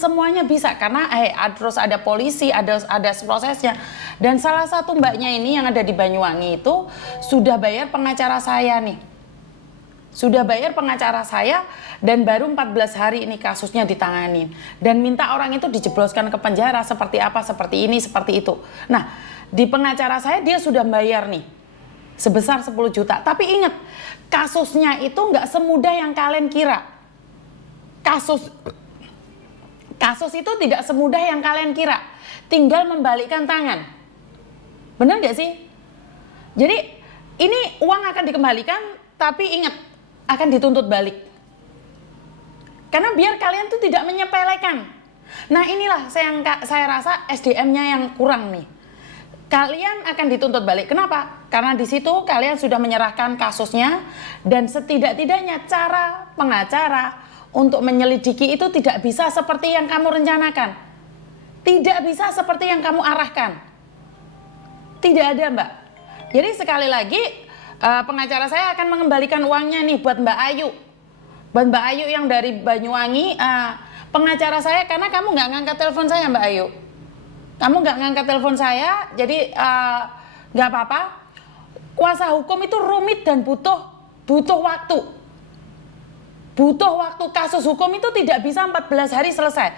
semuanya bisa karena terus ada polisi, ada prosesnya. Dan salah satu mbaknya ini yang ada di Banyuwangi itu sudah bayar pengacara saya nih. Sudah bayar pengacara saya dan baru 14 hari ini kasusnya ditanganin. Dan minta orang itu dijebloskan ke penjara seperti apa, seperti ini, seperti itu. Nah, di pengacara saya dia sudah bayar nih sebesar 10 juta. Tapi ingat, kasusnya itu nggak semudah yang kalian kira. Kasus itu tidak semudah yang kalian kira. Tinggal membalikkan tangan. Benar nggak sih? Jadi ini uang akan dikembalikan, tapi ingat akan dituntut balik. Karena biar kalian tuh tidak menyepelekan. Nah inilah saya rasa SDM-nya yang kurang nih. Kalian akan dituntut balik. Kenapa? Karena di situ kalian sudah menyerahkan kasusnya dan setidak-tidaknya cara pengacara untuk menyelidiki itu tidak bisa seperti yang kamu rencanakan. Tidak bisa seperti yang kamu arahkan. Tidak ada, Mbak. Jadi sekali lagi pengacara saya akan mengembalikan uangnya nih buat Mbak Ayu. Buat Mbak Ayu yang dari Banyuwangi, pengacara saya karena kamu nggak ngangkat telepon saya Mbak Ayu. Kamu nggak ngangkat telepon saya, jadi nggak apa-apa. Kuasa hukum itu rumit dan butuh waktu. Butuh waktu. Kasus hukum itu tidak bisa 14 hari selesai.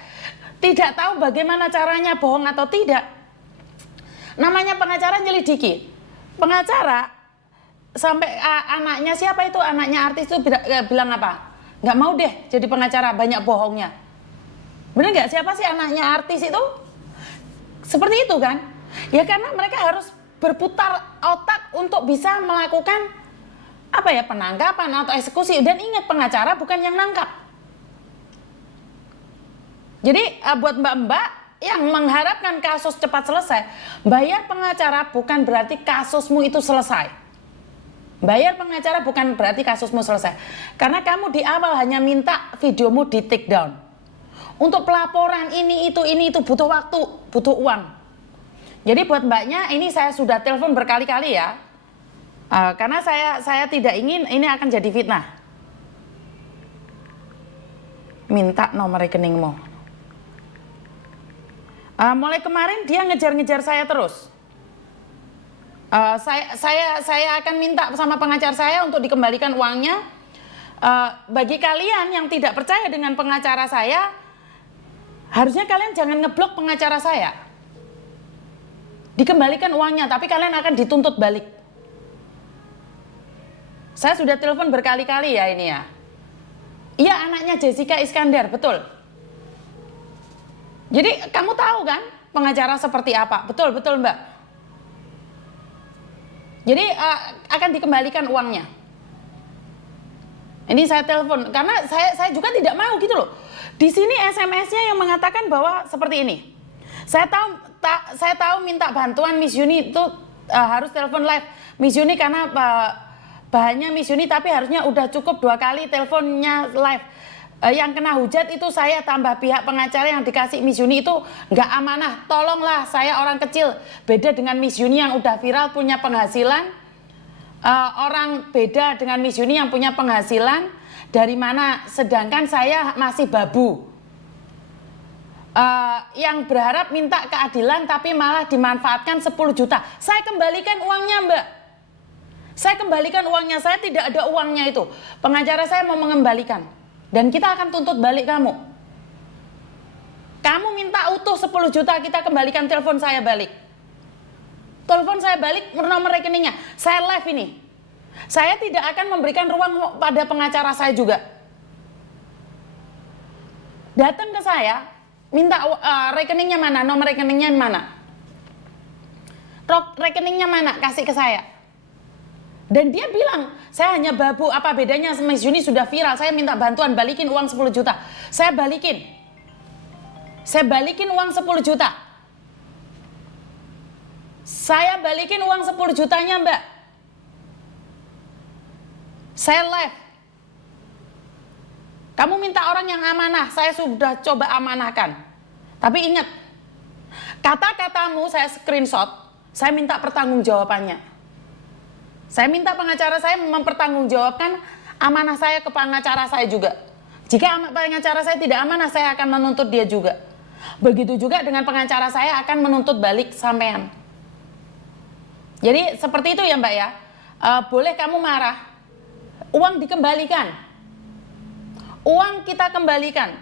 Tidak tahu bagaimana caranya bohong atau tidak. Namanya pengacara nyelidiki. Pengacara sampai anaknya siapa itu, anaknya artis itu bilang apa? Nggak mau deh jadi pengacara, banyak bohongnya. Bener nggak? Siapa sih anaknya artis itu? Seperti itu kan? Ya karena mereka harus berputar otak untuk bisa melakukan penangkapan atau eksekusi. Dan ingat, pengacara bukan yang nangkap. Jadi buat mbak-mbak yang mengharapkan kasus cepat selesai, bayar pengacara bukan berarti kasusmu itu selesai. Bayar pengacara bukan berarti kasusmu selesai. Karena kamu di awal hanya minta videomu di take down. Untuk pelaporan ini itu butuh waktu, butuh uang. Jadi buat mbaknya ini saya sudah telepon berkali-kali ya. Karena saya tidak ingin ini akan jadi fitnah. Minta nomor rekeningmu. Mulai kemarin dia ngejar-ngejar saya terus. Saya akan minta sama pengacara saya untuk dikembalikan uangnya. Bagi kalian yang tidak percaya dengan pengacara saya, harusnya kalian jangan ngeblok pengacara saya. Dikembalikan uangnya, tapi kalian akan dituntut balik. Saya sudah telepon berkali-kali ya ini ya. Iya, anaknya Jessica Iskandar, betul. Jadi kamu tahu kan pengacara seperti apa? Betul Mbak. Jadi akan dikembalikan uangnya. Ini saya telepon karena saya juga tidak mau gitu loh. Di sini SMS-nya yang mengatakan bahwa seperti ini. Saya tahu minta bantuan Miss Yuni itu harus telepon live Miss Yuni karena bahannya Miss Yuni, tapi harusnya udah cukup 2 kali teleponnya live. Yang kena hujat itu saya tambah pihak pengacara yang dikasih Miss Yuni itu nggak amanah. Tolonglah, saya orang kecil. Beda dengan Miss Yuni yang udah viral punya penghasilan. Orang beda dengan Miss Yuni yang punya penghasilan dari mana, sedangkan saya masih babu. Yang berharap minta keadilan tapi malah dimanfaatkan 10 juta. Saya kembalikan uangnya Mbak. Saya kembalikan uangnya, saya tidak ada uangnya itu. Pengacara saya mau mengembalikan. Dan kita akan tuntut balik kamu. Kamu minta utuh 10 juta, kita kembalikan telepon saya balik. Telepon saya balik, nomor rekeningnya. Saya live ini. Saya tidak akan memberikan ruang pada pengacara saya juga. Datang ke saya, minta rekeningnya mana, nomor rekeningnya mana. Rekeningnya mana, kasih ke saya. Dan dia bilang, saya hanya babu, apa bedanya Miss Yuni sudah viral, saya minta bantuan, balikin uang 10 juta. Saya balikin uang 10 juta. Saya balikin uang 10 jutanya Mbak. Saya live. Kamu minta orang yang amanah, saya sudah coba amanahkan. Tapi ingat, kata-katamu saya screenshot, saya minta pertanggungjawabannya. Saya minta pengacara saya mempertanggungjawabkan amanah saya ke pengacara saya juga. Jika pengacara saya tidak amanah, saya akan menuntut dia juga. Begitu juga dengan pengacara saya akan menuntut balik sampean. Jadi seperti itu ya Mbak ya. Boleh kamu marah, uang dikembalikan, uang kita kembalikan.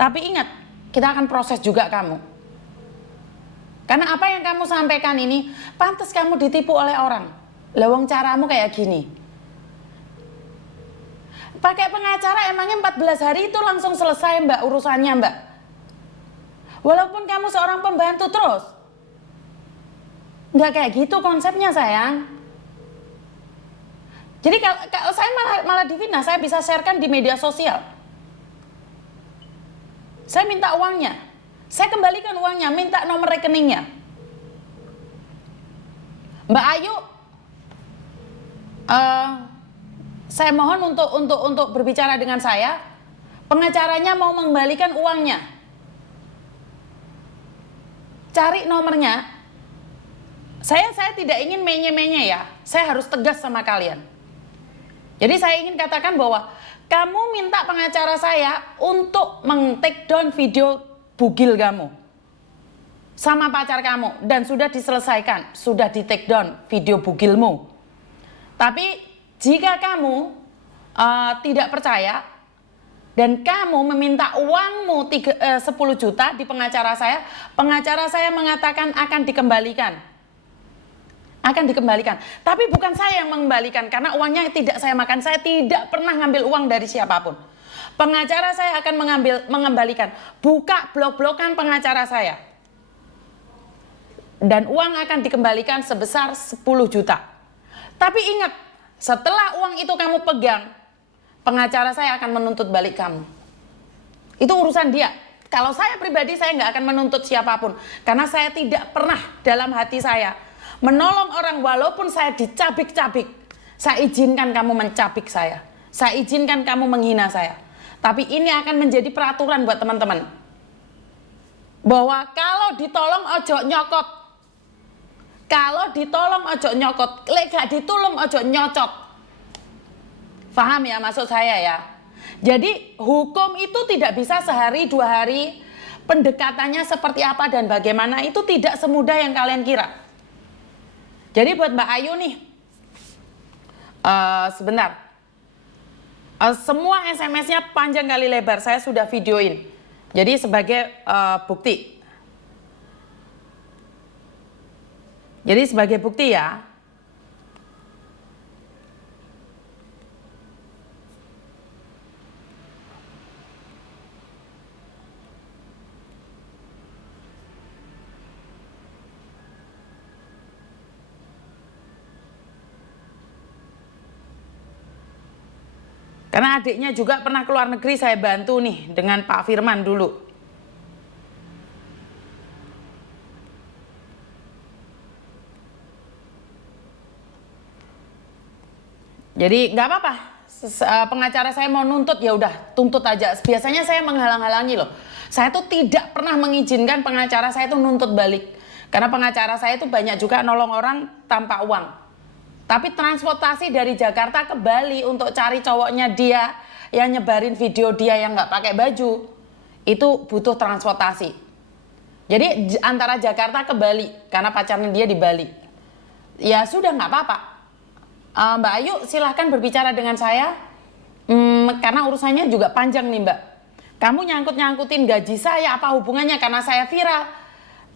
Tapi ingat, kita akan proses juga kamu. Karena apa yang kamu sampaikan ini, pantas kamu ditipu oleh orang. Lawang caramu kayak gini. Pakai pengacara emangnya 14 hari itu langsung selesai Mbak urusannya Mbak. Walaupun kamu seorang pembantu terus. Nggak kayak gitu konsepnya sayang. Jadi kalau saya malah difitnah, saya bisa sharekan di media sosial. Saya minta uangnya, saya kembalikan uangnya, minta nomor rekeningnya. Mbak Ayu, saya mohon untuk berbicara dengan saya. Pengacaranya mau mengembalikan uangnya. Cari nomornya. Saya tidak ingin menye-menye ya. Saya harus tegas sama kalian. Jadi saya ingin katakan bahwa kamu minta pengacara saya untuk meng-take down video bugil kamu sama pacar kamu dan sudah diselesaikan, sudah di-take down video bugilmu. Tapi jika kamu tidak percaya dan kamu meminta uangmu 10 juta di pengacara saya mengatakan akan dikembalikan. Akan dikembalikan. Tapi bukan saya yang mengembalikan karena uangnya tidak saya makan. Saya tidak pernah ngambil uang dari siapapun. Pengacara saya akan mengembalikan. Buka blok-blokan pengacara saya. Dan uang akan dikembalikan sebesar 10 juta. Tapi ingat, setelah uang itu kamu pegang, pengacara saya akan menuntut balik kamu. Itu urusan dia. Kalau saya pribadi, saya nggak akan menuntut siapapun. Karena saya tidak pernah dalam hati saya menolong orang walaupun saya dicabik-cabik. Saya izinkan kamu mencabik saya. Saya izinkan kamu menghina saya. Tapi ini akan menjadi peraturan buat teman-teman. Bahwa kalau ditolong ojo nyokot. Kalau ditolong ojo nyokot. Lek gak ditulung ojo nyocot. Paham ya maksud saya ya? Jadi hukum itu tidak bisa sehari 2 hari. Pendekatannya seperti apa dan bagaimana itu tidak semudah yang kalian kira. Jadi buat Mbak Ayu nih, sebentar, semua SMS-nya panjang kali lebar, saya sudah videoin. Jadi sebagai bukti. Jadi sebagai bukti ya. Karena adiknya juga pernah keluar negeri, saya bantu nih dengan Pak Firman dulu. Jadi nggak apa-apa, pengacara saya mau nuntut ya udah tuntut aja. Biasanya saya menghalang-halangi loh. Saya tuh tidak pernah mengizinkan pengacara saya tuh nuntut balik. Karena pengacara saya tuh banyak juga nolong orang tanpa uang. Tapi transportasi dari Jakarta ke Bali untuk cari cowoknya dia yang nyebarin video dia yang nggak pakai baju, itu butuh transportasi. Jadi antara Jakarta ke Bali, karena pacarnya dia di Bali. Ya sudah nggak apa-apa. Mbak Ayu silahkan berbicara dengan saya, karena urusannya juga panjang nih Mbak. Kamu nyangkut-nyangkutin gaji saya, apa hubungannya karena saya viral.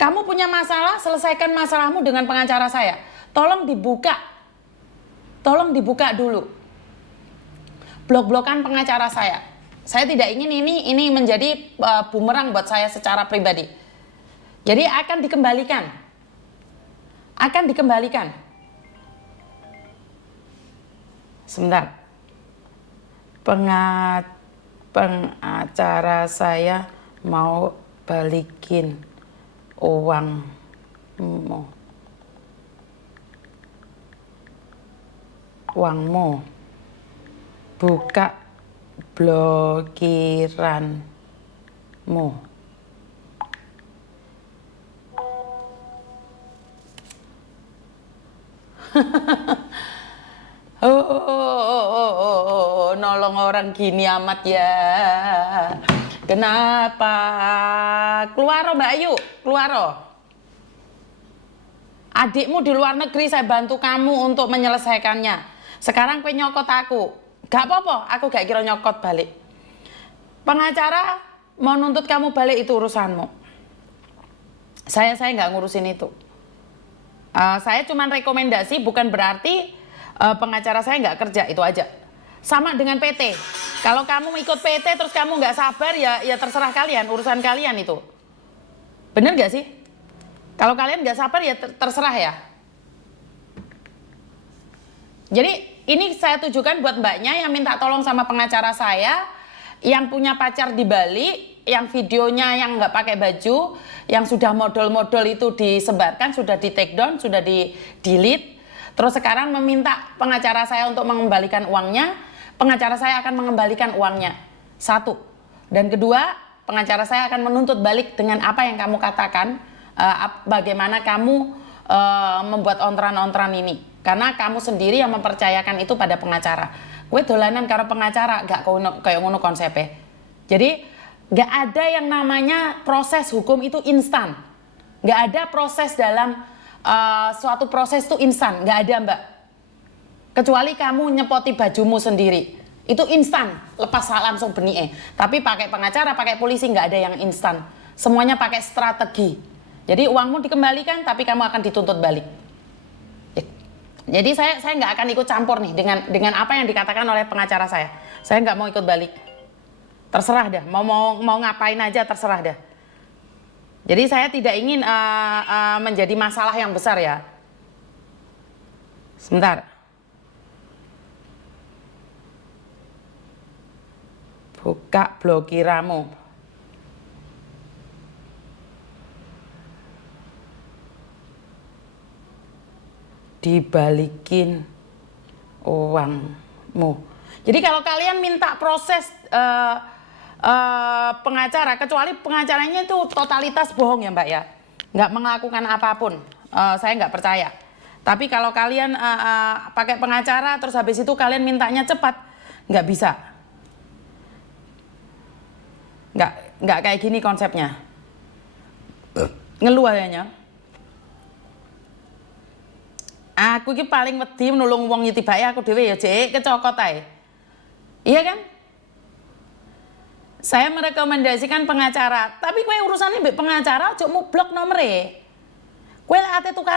Kamu punya masalah, selesaikan masalahmu dengan pengacara saya. Tolong dibuka. Tolong dibuka dulu blok-blokan pengacara saya. Saya tidak ingin ini menjadi bumerang buat saya secara pribadi. Jadi akan dikembalikan. Akan dikembalikan. Sebentar. Pengacara saya mau balikin uangmu, buka blokiranmu. Nolong orang orang gini amat ya? Kenapa? Keluar Mbak Ayu, keluar. Adikmu di luar negeri, saya bantu kamu untuk menyelesaikannya. Sekarang kowe nyokot aku. Gak apa-apa, aku gak kira nyokot balik. Pengacara mau nuntut kamu balik itu urusanmu. Saya nggak ngurusin itu. Saya cuma rekomendasi, bukan berarti pengacara saya nggak kerja, itu aja. Sama dengan PT. Kalau kamu ikut PT terus kamu nggak sabar, ya terserah kalian, urusan kalian itu. Bener nggak sih? Kalau kalian nggak sabar ya terserah ya. Jadi ini saya tujukan buat mbaknya yang minta tolong sama pengacara saya, yang punya pacar di Bali, yang videonya yang nggak pakai baju, yang sudah model-model itu disebarkan, sudah di take down, sudah di delete. Terus sekarang meminta pengacara saya untuk mengembalikan uangnya. Pengacara saya akan mengembalikan uangnya. Satu. Dan kedua, pengacara saya akan menuntut balik dengan apa yang kamu katakan, bagaimana kamu membuat ontran-ontran ini. Karena kamu sendiri yang mempercayakan itu pada pengacara. Gue dolanan karo pengacara, gak kayak ngono konsepnya. Jadi gak ada yang namanya proses hukum itu instan. Gak ada proses dalam suatu proses itu instan, gak ada mbak. Kecuali kamu nyepoti bajumu sendiri, itu instan, lepas langsung benih. Tapi pakai pengacara, pakai polisi nggak ada yang instan. Semuanya pakai strategi. Jadi uangmu dikembalikan, tapi kamu akan dituntut balik. Jadi saya nggak akan ikut campur nih dengan apa yang dikatakan oleh pengacara saya. Saya nggak mau ikut balik. Terserah dah, mau ngapain aja terserah dah. Jadi saya tidak ingin menjadi masalah yang besar ya. Sebentar. Buka blokiramu. Dibalikin uangmu. Jadi kalau kalian minta proses pengacara, kecuali pengacaranya itu totalitas bohong ya mbak ya, nggak melakukan apapun, saya nggak percaya. Tapi kalau kalian pakai pengacara terus habis itu kalian mintanya cepat, nggak bisa. Nggak kayak gini konsepnya. Ngeluh adanya. Aku iki paling wedi nulung wong tibake aku dhewe ya Jek, kecokot ae. Iya kan? Saya merekomendasikan pengacara, tapi kowe urusannya mbek pengacara aja mublok nomere. Kowe lek ate tukar